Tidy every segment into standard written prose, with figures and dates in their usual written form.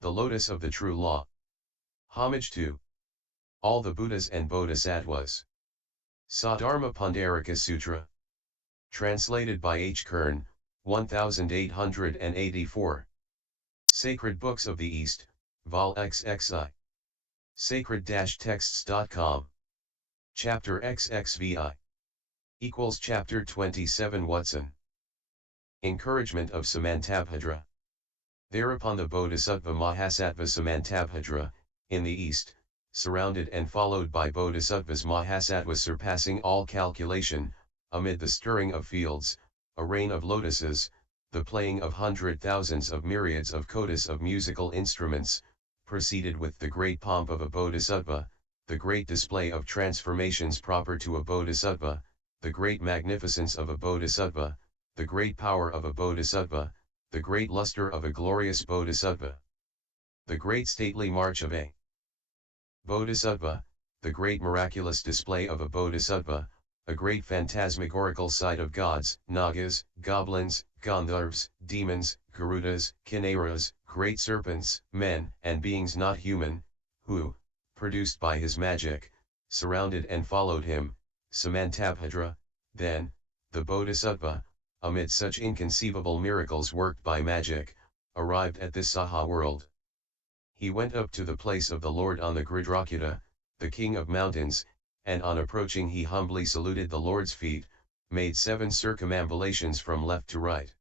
the lotus of the true law. Homage to all the Buddhas and Bodhisattvas. Dharmaparyaya Sutra. Translated by H. Kern, 1884. Sacred Books of the East, Vol. XXI. Sacred-texts.com. Chapter XXVI. Equals Chapter 27 Watson. Encouragement of Samantabhadra. Thereupon the Bodhisattva Mahasattva Samantabhadra, in the east, surrounded and followed by Bodhisattvas Mahasattvas surpassing all calculation, amid the stirring of fields, a rain of lotuses, the playing of 100,000s of myriads of kotis of musical instruments, proceeded with the great pomp of a bodhisattva, the great display of transformations proper to a bodhisattva, the great magnificence of a bodhisattva, the great power of a bodhisattva, the great lustre of a glorious bodhisattva, the great stately march of a bodhisattva, the great miraculous display of a bodhisattva, a great phantasmagorical sight of gods, Nagas, goblins, Gandharvas, demons, Garudas, Kinnaras, great serpents, men and beings not human, who, produced by his magic, surrounded and followed him, Samantabhadra. Then, the Bodhisattva, amid such inconceivable miracles worked by magic, arrived at this Saha-world. He went up to the place of the Lord on the Gridhrakuta, the king of mountains, and on approaching he humbly saluted the Lord's feet, made 7 circumambulations from left to right,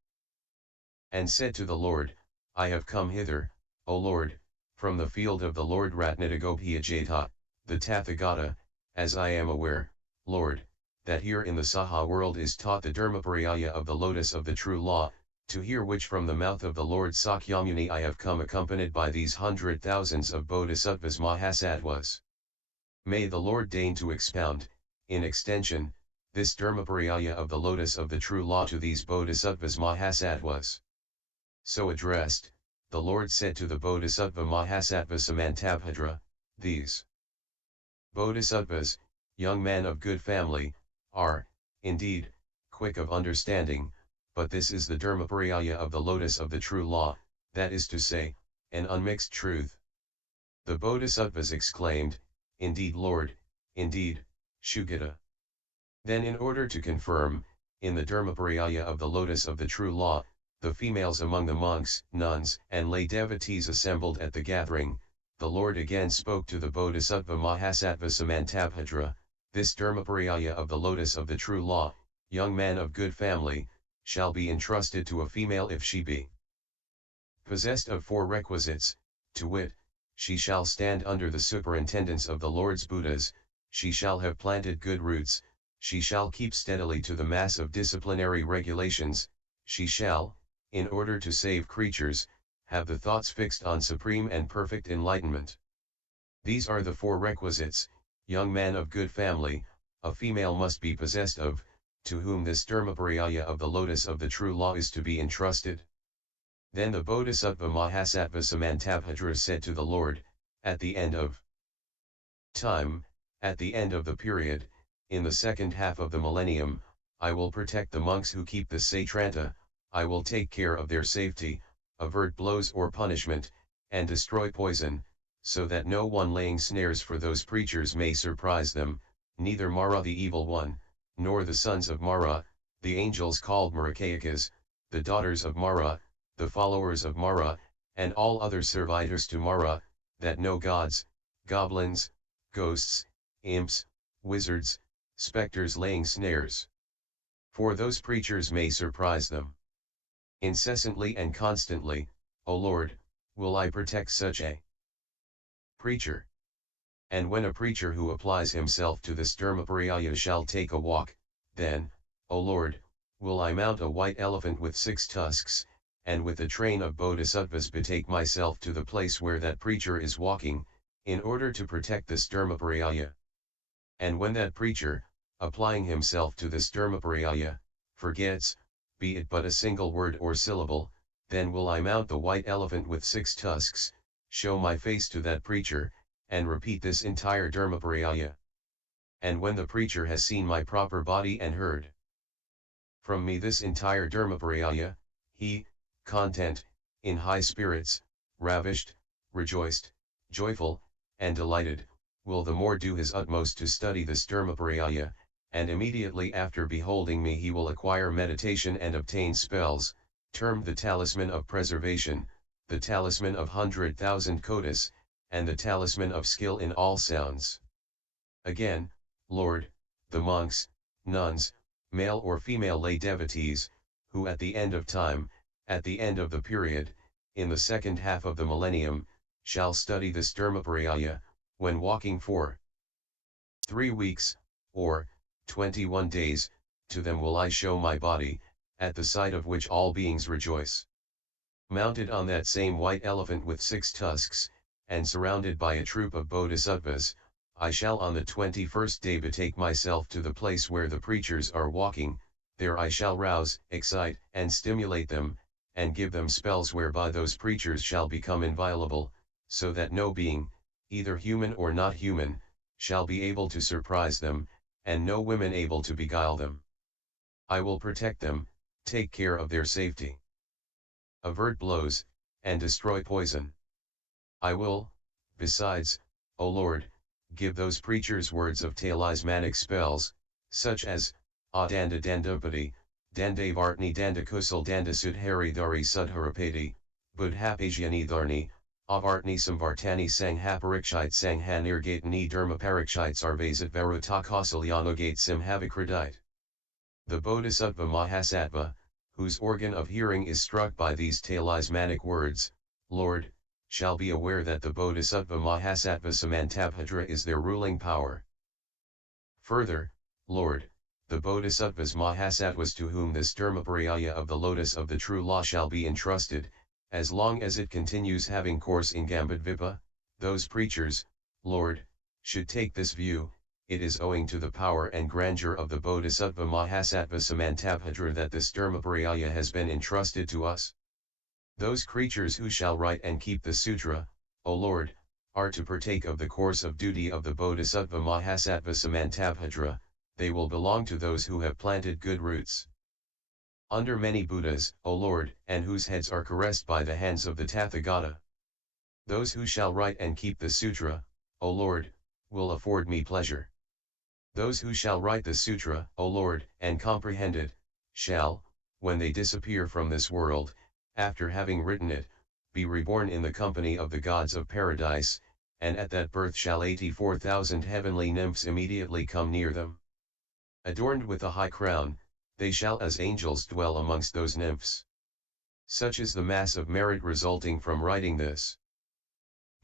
and said to the Lord, I have come hither, O Lord, from the field of the Lord Ratnategobhyudgata, the Tathagata, as I am aware, Lord, that here in the Saha-world is taught the Dharmaparyaya of the lotus of the true law, to hear which from the mouth of the Lord Sakyamuni I have come accompanied by these 100,000s of Bodhisattvas Mahasattvas. May the Lord deign to expound, in extension, this Dharmaparyaya of the lotus of the true law to these Bodhisattvas Mahasattvas. So addressed, the Lord said to the Bodhisattva Mahasattva Samantabhadra, these Bodhisattvas, young men of good family, are, indeed, quick of understanding, but this is the Dharmaparyaya of the lotus of the true law, that is to say, an unmixed truth. The Bodhisattvas exclaimed, Indeed Lord, indeed, Shugata. Then in order to confirm, in the Dharmaparyaya of the lotus of the true law, the females among the monks, nuns, and lay devotees assembled at the gathering, the Lord again spoke to the Bodhisattva Mahasattva Samantabhadra, this Dharmaparyaya of the lotus of the true law, young man of good family, shall be entrusted to a female if she be possessed of 4 requisites, to wit, she shall stand under the superintendence of the Lord's Buddhas, she shall have planted good roots, she shall keep steadily to the mass of disciplinary regulations, she shall, in order to save creatures, have the thoughts fixed on supreme and perfect enlightenment. These are the 4 requisites, young man of good family, a female must be possessed of, to whom this Dharmaparyaya of the lotus of the true law is to be entrusted. Then the Bodhisattva Mahasattva Samantabhadra said to the Lord, at the end of time, at the end of the period, in the second half of the millennium, I will protect the monks who keep the Satranta, I will take care of their safety, avert blows or punishment, and destroy poison, so that no one laying snares for those preachers may surprise them, neither Mara the evil one, nor the sons of Mara, the angels called miraculous, the daughters of Mara, the followers of Mara, and all other servitors to Mara, that no gods, goblins, ghosts, imps, wizards, specters laying snares for those preachers may surprise them. Incessantly and constantly, O Lord, will I protect such a preacher. And when a preacher who applies himself to this Dharmaparyaya shall take a walk, then, O Lord, will I mount a white elephant with 6 tusks, and with a train of bodhisattvas betake myself to the place where that preacher is walking, in order to protect this Dharmaparyaya. And when that preacher, applying himself to this Dharmaparyaya, forgets, be it but a single word or syllable, then will I mount the white elephant with 6 tusks, show my face to that preacher, and repeat this entire Dharmaparyaya. And when the preacher has seen my proper body and heard from me this entire Dharmaparyaya, he, content, in high spirits, ravished, rejoiced, joyful, and delighted, will the more do his utmost to study this Dharmaparyaya, and immediately after beholding me he will acquire meditation and obtain spells, termed the talisman of preservation, the talisman of 100,000 kotis, and the talisman of skill in all sounds. Again, Lord, the monks, nuns, male or female lay devotees, who at the end of time, at the end of the period, in the second half of the millennium, shall study this Dharmaparyaya, when walking for 3 weeks, or 21 days, to them will I show my body, at the sight of which all beings rejoice. Mounted on that same white elephant with 6 tusks, and surrounded by a troop of bodhisattvas, I shall on the 21st day betake myself to the place where the preachers are walking, there I shall rouse, excite, and stimulate them, and give them spells whereby those preachers shall become inviolable, so that no being, either human or not human, shall be able to surprise them, and no women able to beguile them. I will protect them, take care of their safety, avert blows, and destroy poison. I will, besides, O Lord, give those preachers words of talismanic spells, such as, Danda Dandapati, Dandavartni Dandakusal Dandasudhari Dhari Sudharapati, Budhapajiani Dharni, Avartni Samvartani Sanghaparikshite Sanghanirgatani Dharmaparikshite Sarvasat Varutakasalyanogat Simhavikradite. The Bodhisattva Mahasattva, whose organ of hearing is struck by these talismanic words, Lord, shall be aware that the Bodhisattva Mahasattva Samantabhadra is their ruling power. Further, Lord, the Bodhisattvas Mahasattvas to whom this Dharmaparyaya of the Lotus of the True Law shall be entrusted, as long as it continues having course in Gandharva, those preachers, Lord, should take this view, it is owing to the power and grandeur of the Bodhisattva Mahasattva Samantabhadra that this Dharmaparyaya has been entrusted to us. Those creatures who shall write and keep the sutra, O Lord, are to partake of the course of duty of the Bodhisattva Mahasattva Samantabhadra, they will belong to those who have planted good roots under many Buddhas, O Lord, and whose heads are caressed by the hands of the Tathagata. Those who shall write and keep the sutra, O Lord, will afford me pleasure. Those who shall write the sutra, O Lord, and comprehend it, shall, when they disappear from this world, after having written it, be reborn in the company of the gods of paradise, and at that birth shall 84,000 heavenly nymphs immediately come near them. Adorned with a high crown, they shall as angels dwell amongst those nymphs. Such is the mass of merit resulting from writing this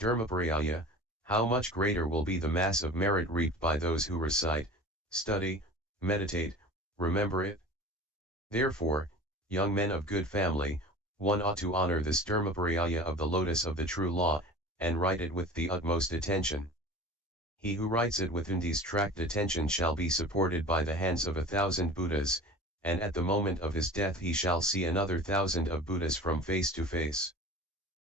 Dharmaparyaya, how much greater will be the mass of merit reaped by those who recite, study, meditate, remember it? Therefore, young men of good family, one ought to honor this Dharmaparyaya of the Lotus of the True Law, and write it with the utmost attention. He who writes it with undistracted attention shall be supported by the hands of 1,000 Buddhas, and at the moment of his death he shall see another 1,000 of Buddhas from face to face.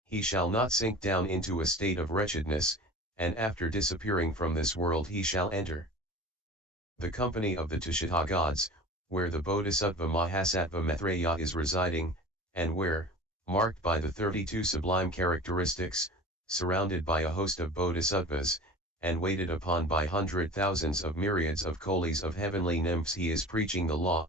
He shall not sink down into a state of wretchedness, and after disappearing from this world he shall enter the company of the Tushita gods, where the Bodhisattva Mahasattva Maitreya is residing, and where, marked by the 32 sublime characteristics, surrounded by a host of bodhisattvas, and waited upon by 100,000s of myriads of kolis of heavenly nymphs he is preaching the law.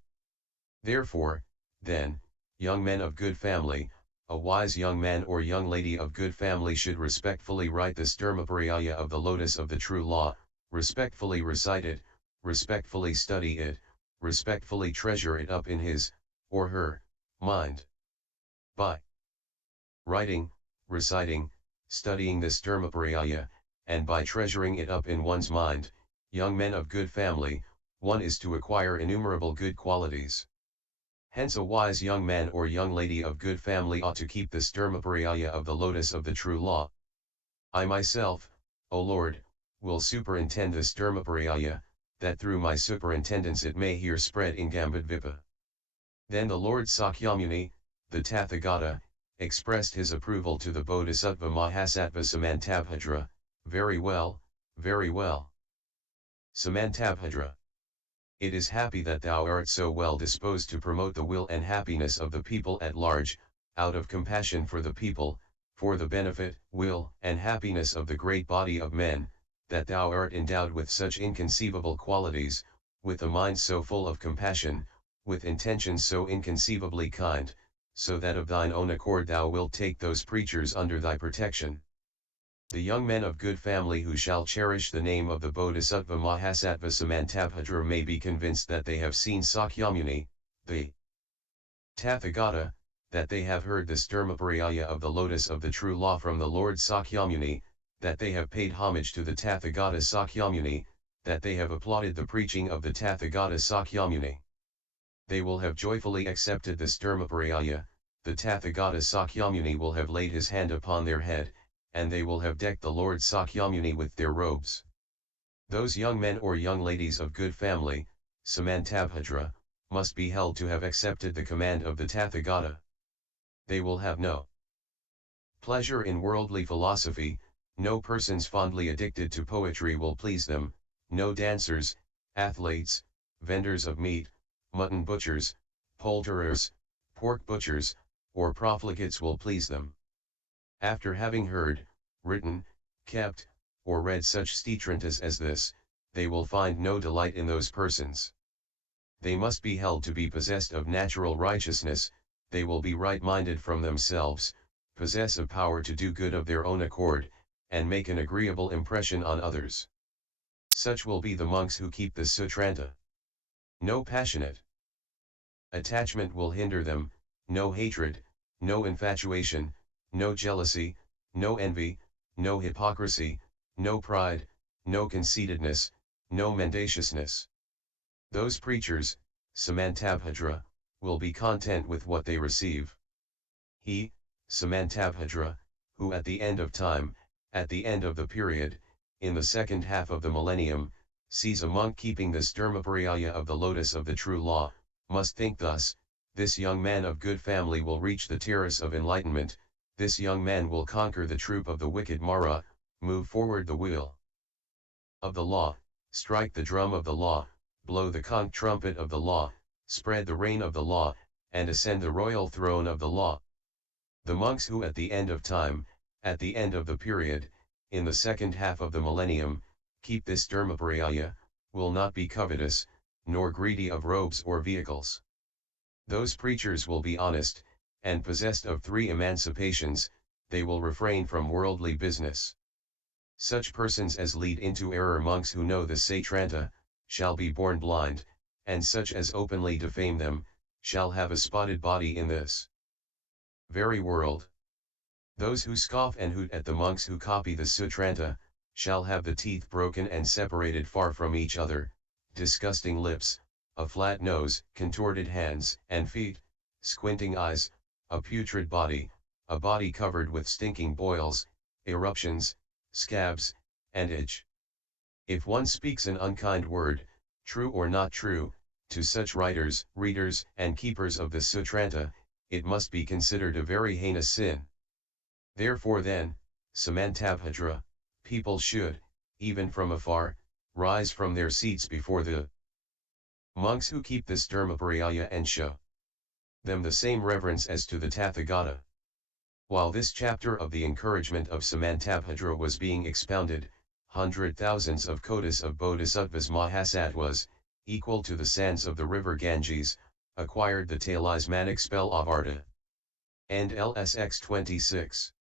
Therefore, then, young men of good family, a wise young man or young lady of good family should respectfully write this Dharmaparyaya of the Lotus of the True Law, respectfully recite it, respectfully study it, respectfully treasure it up in his, or her, mind. By writing, reciting, studying this Dharmaparyaya, and by treasuring it up in one's mind, young men of good family, one is to acquire innumerable good qualities. Hence a wise young man or young lady of good family ought to keep this Dharmaparyaya of the Lotus of the True Law. I myself, O Lord, will superintend this Dharmaparyaya, that through my superintendence it may here spread in Gandharva. Then the Lord Sakyamuni, the Tathagata, expressed his approval to the Bodhisattva Mahasattva Samantabhadra, very well, very well. Samantabhadra. It is happy that thou art so well disposed to promote the will and happiness of the people at large, out of compassion for the people, for the benefit, will, and happiness of the great body of men, that thou art endowed with such inconceivable qualities, with a mind so full of compassion, with intentions so inconceivably kind, so that of thine own accord thou wilt take those preachers under thy protection. The young men of good family who shall cherish the name of the Bodhisattva Mahasattva Samantabhadra may be convinced that they have seen Sakyamuni, the Tathagata, that they have heard the Dharmaparyaya of the lotus of the true law from the Lord Sakyamuni, that they have paid homage to the Tathagata Sakyamuni, that they have applauded the preaching of the Tathagata Sakyamuni. They will have joyfully accepted the Dharmaparyaya, the Tathagata Sakyamuni will have laid his hand upon their head, and they will have decked the Lord Sakyamuni with their robes. Those young men or young ladies of good family, Samantabhadra, must be held to have accepted the command of the Tathagata. They will have no pleasure in worldly philosophy, no persons fondly addicted to poetry will please them, no dancers, athletes, vendors of meat, mutton butchers, poulterers, pork butchers, or profligates will please them. After having heard, written, kept, or read such stretrantas as this, they will find no delight in those persons. They must be held to be possessed of natural righteousness, they will be right-minded from themselves, possess of power to do good of their own accord, and make an agreeable impression on others. Such will be the monks who keep the sutranta. No passionate attachment will hinder them, no hatred, no infatuation, no jealousy, no envy, no hypocrisy, no pride, no conceitedness, no mendaciousness. Those preachers, Samantabhadra, will be content with what they receive. He, Samantabhadra, who at the end of time, at the end of the period, in the second half of the millennium, sees a monk keeping the Dharmaparyaya of the lotus of the true law, must think thus: this young man of good family will reach the terrace of enlightenment, this young man will conquer the troop of the wicked Mara, move forward the wheel of the law, strike the drum of the law, blow the conch trumpet of the law, spread the reign of the law, and ascend the royal throne of the law. The monks who at the end of time, at the end of the period, in the second half of the millennium, keep this Dharmaparyaya, will not be covetous, nor greedy of robes or vehicles. Those preachers will be honest, and possessed of 3 emancipations, they will refrain from worldly business. Such persons as lead into error monks who know the Satranta, shall be born blind, and such as openly defame them, shall have a spotted body in this very world. Those who scoff and hoot at the monks who copy the Sutranta, shall have the teeth broken and separated far from each other, disgusting lips, a flat nose, contorted hands and feet, squinting eyes, a putrid body, a body covered with stinking boils, eruptions, scabs, and itch. If one speaks an unkind word, true or not true, to such writers, readers, and keepers of the Sutranta, it must be considered a very heinous sin. Therefore then, Samantabhadra, people should, even from afar, rise from their seats before the monks who keep this Dharmaparyaya and show them the same reverence as to the Tathagata. While this chapter of the encouragement of Samantabhadra was being expounded, 100,000s of kotis of Bodhisattvas Mahasattvas, equal to the sands of the river Ganges, acquired the talismanic spell of Arta. And LSX 26.